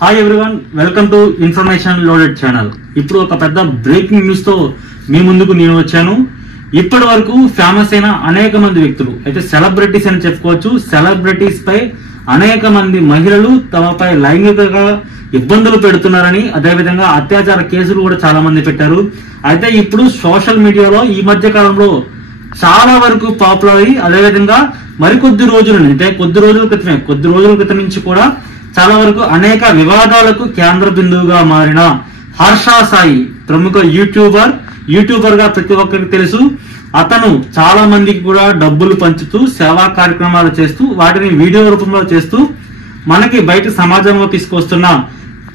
Hi everyone, welcome to information loaded channel. ఇప్పుడు ఒక పెద్ద బ్రేకింగ్ న్యూస్ తో మీ ముందుకు నేను వచ్చాను. ఇప్పటి వరకు ఫేమస్ అయిన అనేక మంది వ్యక్తులు, అయితే సెలబ్రిటీస్ అని చెప్పుకోవచ్చు, సెలబ్రిటీస్ పై అనేక మంది మహిళలు తమపై లైంగికంగా ఇబ్బందులు పెడుతున్నారని, అదేవిధంగా అత్యాచార కేసులు కూడా చాలా మంది పెట్టారు. అయితే ఇప్పుడు సోషల్ మీడియాలో ఈ మధ్య కాలంలో చాలా వరకు పాపులర్ అయ్యి, అదేవిధంగా మరికొద్ది రోజుల అంటే కొద్ది రోజుల క్రితం నుంచి కూడా చాలా వరకు అనేక వివాదాలకు కేంద్ర బిందువుగా మారిన హర్ష సాయి, ప్రముఖ యూట్యూబర్ గా ప్రతి ఒక్కరికి తెలుసు. అతను చాలా మందికి కూడా డబ్బులు పంచుతూ సేవా కార్యక్రమాలు చేస్తూ వాటిని వీడియో రూపంలో చేస్తూ మనకి బయట సమాజంలో తీసుకొస్తున్న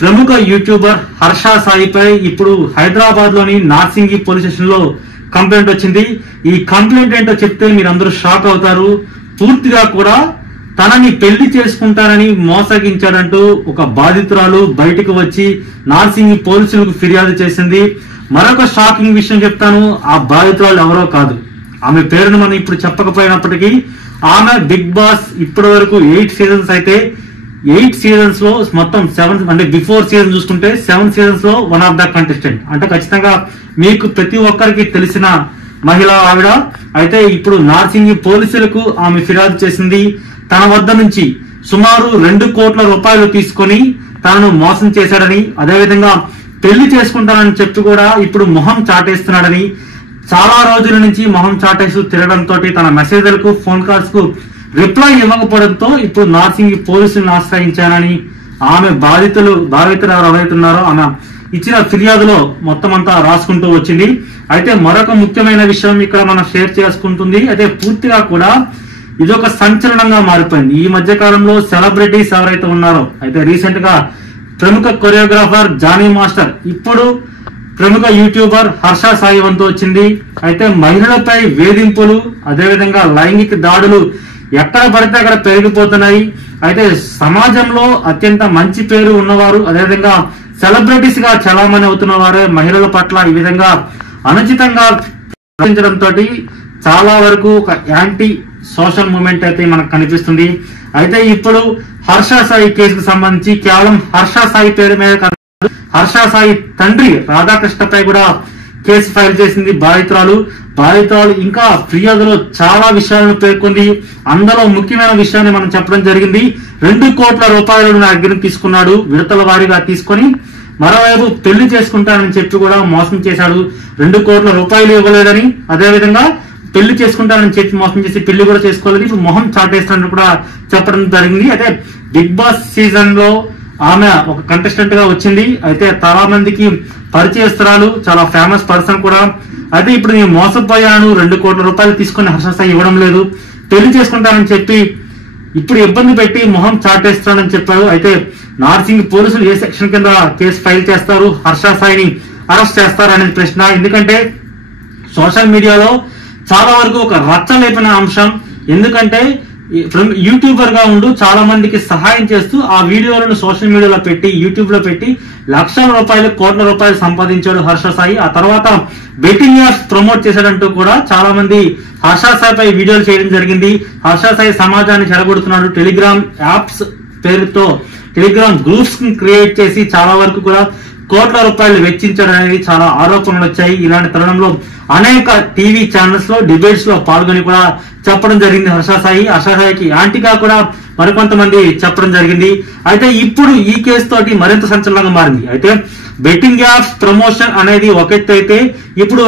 ప్రముఖ యూట్యూబర్ హర్ష సాయిపై ఇప్పుడు హైదరాబాద్ లోని నార్సింగి పోలీస్ స్టేషన్ లో కంప్లైంట్ వచ్చింది. ఈ కంప్లైంట్ ఏంటో చెప్తే మీరందరూ షాక్ అవుతారు. పూర్తిగా కూడా తనని పెళ్లి చేసుకుంటారని మోసగించాడంటూ ఒక బాధితురాలు బయటకు వచ్చి నార్సింగి పోలీసులకు ఫిర్యాదు చేసింది. మరొక షాకింగ్ విషయం చెప్తాను. ఆ బాధితురాలు ఎవరో కాదు, ఆమె పేరును మనం ఇప్పుడు చెప్పకపోయినప్పటికీ ఆమె బిగ్ బాస్ ఇప్పటి వరకు 8 సీజన్స్ అయితే 8 సీజన్స్ లో మొత్తం 7 అంటే బిఫోర్ సీజన్ చూసుకుంటే 7 సీజన్స్ లో వన్ ఆఫ్ ద కంటెస్టెంట్. అంటే ఖచ్చితంగా మీకు ప్రతి ఒక్కరికి తెలిసిన మహిళ ఆవిడ. అయితే ఇప్పుడు నార్సింగి పోలీసులకు ఆమె ఫిర్యాదు చేసింది. తన వద్ద నుంచి సుమారు 2 కోట్ల రూపాయలు తీసుకొని తనను మోసం చేశాడని, అదేవిధంగా పెళ్లి చేసుకుంటానని చెప్పి కూడా ఇప్పుడు మొహం చాటేస్తున్నాడని, చాలా రోజుల నుంచి మొహం చాటేస్తూ తిరగడంతో తన మెసేజ్లకు ఫోన్ కాల్స్ కు రిప్లై ఇవ్వకపోవడంతో ఇప్పుడు నార్సింగి పోలీసులను ఆశ్రయించానని ఆమె బాధితులు ఎవరైతున్నారో ఆమె ఇచ్చిన ఫిర్యాదులో మొత్తం అంతా రాసుకుంటూ వచ్చింది. అయితే మరొక ముఖ్యమైన విషయం ఇక్కడ మనం షేర్ చేసుకుంటుంది. అయితే పూర్తిగా కూడా ఇదొక సంచలనంగా మారిపోయింది. ఈ మధ్య కాలంలో సెలబ్రిటీస్ ఎవరైతే ఉన్నారో, అయితే రీసెంట్ గా ప్రముఖ కొరియోగ్రాఫర్ జానీ మాస్టర్ ఇప్పుడు ప్రముఖ యూట్యూబర్ హర్ష సాయి వంతు వచ్చింది. అయితే మహిళలపై వేధింపులు, అదేవిధంగా లైంగిక దాడులు ఎక్కడ పడితే అక్కడ పెరిగిపోతున్నాయి. అయితే సమాజంలో అత్యంత మంచి పేరు ఉన్నవారు, అదేవిధంగా సెలబ్రిటీస్ గా చలామణి అవుతున్న వారే మహిళల పట్ల ఈ విధంగా అనుచితంగా ప్రవర్తించడంతో చాలా వరకు ఒక యాంటీ సోషల్ మూవ్మెంట్ అయితే మనకు కనిపిస్తుంది. అయితే ఇప్పుడు హర్ష సాయి కేసుకు సంబంధించి కేవలం హర్ష సాయి పేరు మీద కాదు, హర్ష సాయి తండ్రి రాధాకృష్ణపై కూడా కేసు ఫైల్ చేసింది బాధితురాలు. ఇంకా ఫిర్యాదులో చాలా విషయాలను పేర్కొంది. అందులో ముఖ్యమైన విషయాన్ని మనం చెప్పడం జరిగింది. 2 కోట్ల రూపాయలను నా దగ్గర తీసుకున్నాడు, విడతల వారీగా తీసుకొని మరోవైపు పెళ్లి చేసుకుంటానని చెప్పి కూడా మోసం చేశాడు. 2 కోట్ల రూపాయలు ఇవ్వలేదని, అదేవిధంగా పెళ్లి చేసుకుంటానని చెప్పి మోసం చేసి పెళ్లి కూడా చేసుకోలేదని ఇప్పుడు మొహం చాటేస్తానని కూడా చెప్పడం జరిగింది. అయితే బిగ్ బాస్ సీజన్ లో ఆమె ఒక కంటెస్టెంట్ గా వచ్చింది. అయితే చాలా మందికి పరిచయస్తురాలు, చాలా ఫేమస్ పర్సన్ కూడా. అయితే ఇప్పుడు నేను మోసపోయాను, 2 కోట్ల రూపాయలు తీసుకుని హర్ష సాయి ఇవ్వడం లేదు, పెళ్లి చేసుకుంటానని చెప్పి ఇప్పుడు ఇబ్బంది పెట్టి మొహం చాటేస్తానని చెప్పారు. అయితే నార్సింగ్ పోలీసులు ఏ సెక్షన్ కింద కేసు ఫైల్ చేస్తారు, హర్ష సాయిని అరెస్ట్ చేస్తారు అనేది ప్రశ్న. ఎందుకంటే సోషల్ మీడియాలో చాలా వరకు ఒక రచ్చ లేపిన అంశం. ఎందుకంటే యూట్యూబర్ గా ఉంటూ చాలా మందికి సహాయం చేస్తూ ఆ వీడియోలను సోషల్ మీడియాలో పెట్టి యూట్యూబ్ లో పెట్టి లక్షల రూపాయలు, కోట్ల రూపాయలు సంపాదించాడు హర్ష సాయి. ఆ తర్వాత బెట్టింగ్ యాప్స్ ప్రమోట్ చేశాడంటూ కూడా చాలా మంది హర్ష సాయిపై వీడియోలు చేయడం జరిగింది. హర్ష సాయి సమాజాన్ని చెడగొడుతున్నాడు, టెలిగ్రామ్ యాప్స్ పేరుతో టెలిగ్రామ్ గ్రూప్స్ క్రియేట్ చేసి చాలా వరకు కూడా కోట్ల రూపాయలు వెచ్చించడం అనేది చాలా ఆరోపణలు వచ్చాయి. ఇలాంటి తరుణంలో అనేక టీవీ ఛానల్స్ లో డిబేట్స్ లో పాల్గొని కూడా చెప్పడం జరిగింది హర్ష సాయికి యాంటీగా కూడా మరికొంతమంది చెప్పడం జరిగింది. అయితే ఇప్పుడు ఈ కేసు తోటి మరింత సంచలనంగా మారింది. అయితే బెట్టింగ్ యాప్స్ ప్రమోషన్ అనేది ఒక ఎత్తు అయితే, ఇప్పుడు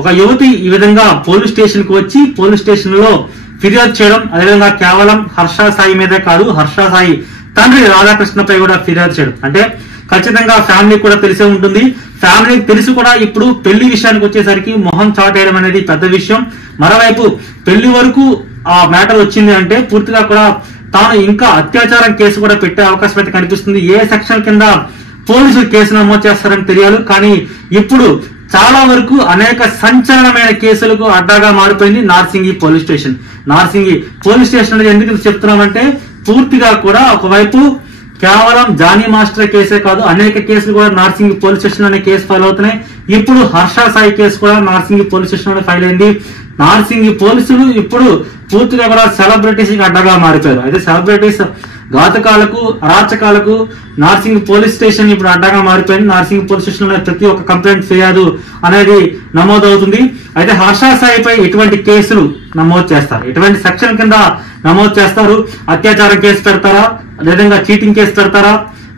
ఒక యువతి ఈ విధంగా పోలీస్ స్టేషన్ కు వచ్చి పోలీస్ స్టేషన్ లో ఫిర్యాదు చేయడం, అదేవిధంగా కేవలం హర్ష సాయి మీదే కాదు, హర్ష సాయి తండ్రి రాధాకృష్ణపై కూడా ఫిర్యాదు చేయడం అంటే ఖచ్చితంగా ఫ్యామిలీ కూడా తెలిసే ఉంటుంది. ఫ్యామిలీకి తెలిసి కూడా ఇప్పుడు పెళ్లి విషయానికి వచ్చేసరికి మొహం చాటేయడం అనేది పెద్ద విషయం. మరోవైపు పెళ్లి వరకు ఆ మ్యాటర్ వచ్చింది అంటే పూర్తిగా కూడా తాను ఇంకా అత్యాచారం కేసు కూడా పెట్టే అవకాశం అయితే కనిపిస్తుంది. ఏ సెక్షన్ కింద పోలీసులు కేసు నమోదు చేస్తారని తెలియాలి. కానీ ఇప్పుడు చాలా వరకు అనేక సంచలనమైన కేసులకు అడ్డాగా మారిపోయింది Narsingi police station. Narsingi police station అనేది ఎందుకు చెప్తున్నామంటే పూర్తిగా కూడా ఒకవైపు కేవలం జానీ మాస్టర్ కేసే కాదు, అనేక కేసులు కూడా నార్సింగి పోలీస్ స్టేషన్ లోనే కేసు ఫైల్ అవుతున్నాయి. ఇప్పుడు హర్ష సాయి కేసు కూడా నార్సింగి పోలీస్ స్టేషన్ లోనే ఫైల్ అయింది. నార్సింగి పోలీసులు ఇప్పుడు పూర్తిగా కూడా సెలబ్రిటీస్ కి అడ్డగా మారిపోయారు. అయితే సెలబ్రిటీస్ ఘాతకాలకు అరాచకాలకు నార్సింగ్ పోలీస్ స్టేషన్ ఇప్పుడు అడ్డాగా మారిపోయింది. నార్సింగ్ పోలీస్ స్టేషన్ లో ప్రతి ఒక్క కంప్లైంట్ ఫిర్యాదు అనేది నమోదవుతుంది. అయితే హర్ష సాయిపై ఎటువంటి కేసులు నమోదు చేస్తారు, ఎటువంటి సెక్షన్ కింద నమోదు చేస్తారు, అత్యాచారం కేసు పెడతారా, లేదా చీటింగ్ కేసు పెడతారా,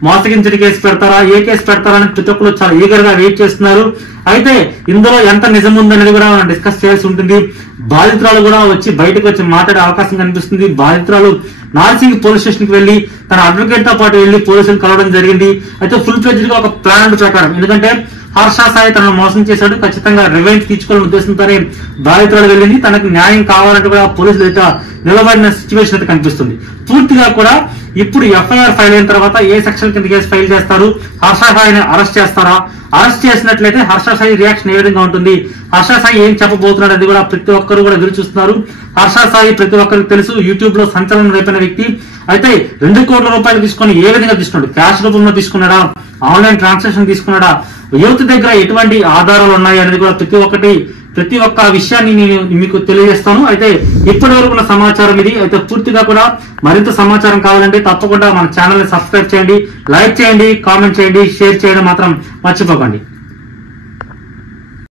మోసగించడి కేసు పెడతారా, ఏ కేసు పెడతారా అని ప్రతి ఒక్కరు చాలా ఈగర్ గా వెయిట్ చేస్తున్నారు. అయితే ఇందులో ఎంత నిజం ఉందనేది కూడా మనం డిస్కస్ చేయాల్సి ఉంటుంది. బాధితురాలు కూడా బయటకు వచ్చి మాట్లాడే అవకాశం కనిపిస్తుంది. బాధితురాలు నార్సింగ్ పోలీస్ స్టేషన్ కి వెళ్లి తన అడ్వకేట్ తో పాటు వెళ్లి పోలీసులు కలవడం జరిగింది. అయితే ఫుల్ ఫ్లెడ్జ్డ్ గా ఒక ప్లాన్ ప్రకారం, ఎందుకంటే హర్ష సాయి తనను మోసం చేశాడు, ఖచ్చితంగా రివెంజ్ తీర్చుకోవాలని ఉద్దేశంతోనే బాధితురాలు వెళ్ళింది. తనకు న్యాయం కావాలంటే కూడా పోలీసులు ఎదుట నిలబడిన సిచ్యువేషన్ అయితే కనిపిస్తుంది. పూర్తిగా కూడా ఇప్పుడు ఎఫ్ఐఆర్ ఫైల్ అయిన తర్వాత ఏ సెక్షన్ కింద కేసు ఫైల్ చేస్తారు, హర్ష సాయిని అరెస్ట్ చేస్తారా, అరెస్ట్ చేసినట్లయితే హర్ష సాయి రియాక్షన్ ఏ విధంగా ఉంటుంది, హర్ష సాయి ఏం చెప్పబోతున్నాడు అది కూడా ప్రతి ఒక్కరు కూడా ఎదురు చూస్తున్నారు. హర్ష సాయి ప్రతి ఒక్కరికి తెలుసు, యూట్యూబ్ లో సంచలనం రేపిన వ్యక్తి. అయితే 2 కోట్ల రూపాయలు తీసుకొని ఏ విధంగా తీసుకున్నాడు, క్యాష్ రూపంలో తీసుకున్నాడా, ఆన్లైన్ ట్రాన్సాక్షన్ తీసుకున్నాడా, యువత దగ్గర ఎటువంటి ఆధారాలు ఉన్నాయి అనేది కూడా ప్రతి ఒక్క విషయాన్ని నేను మీకు తెలియజేస్తాను. అయితే ఇప్పటి వరకు ఉన్న సమాచారం ఇది. అయితే పూర్తిగా కూడా మరింత సమాచారం కావాలంటే తప్పకుండా మన ఛానల్ ని సబ్స్క్రైబ్ చేయండి, లైక్ చేయండి, కామెంట్ చేయండి, షేర్ చేయడం మాత్రం మర్చిపోకండి.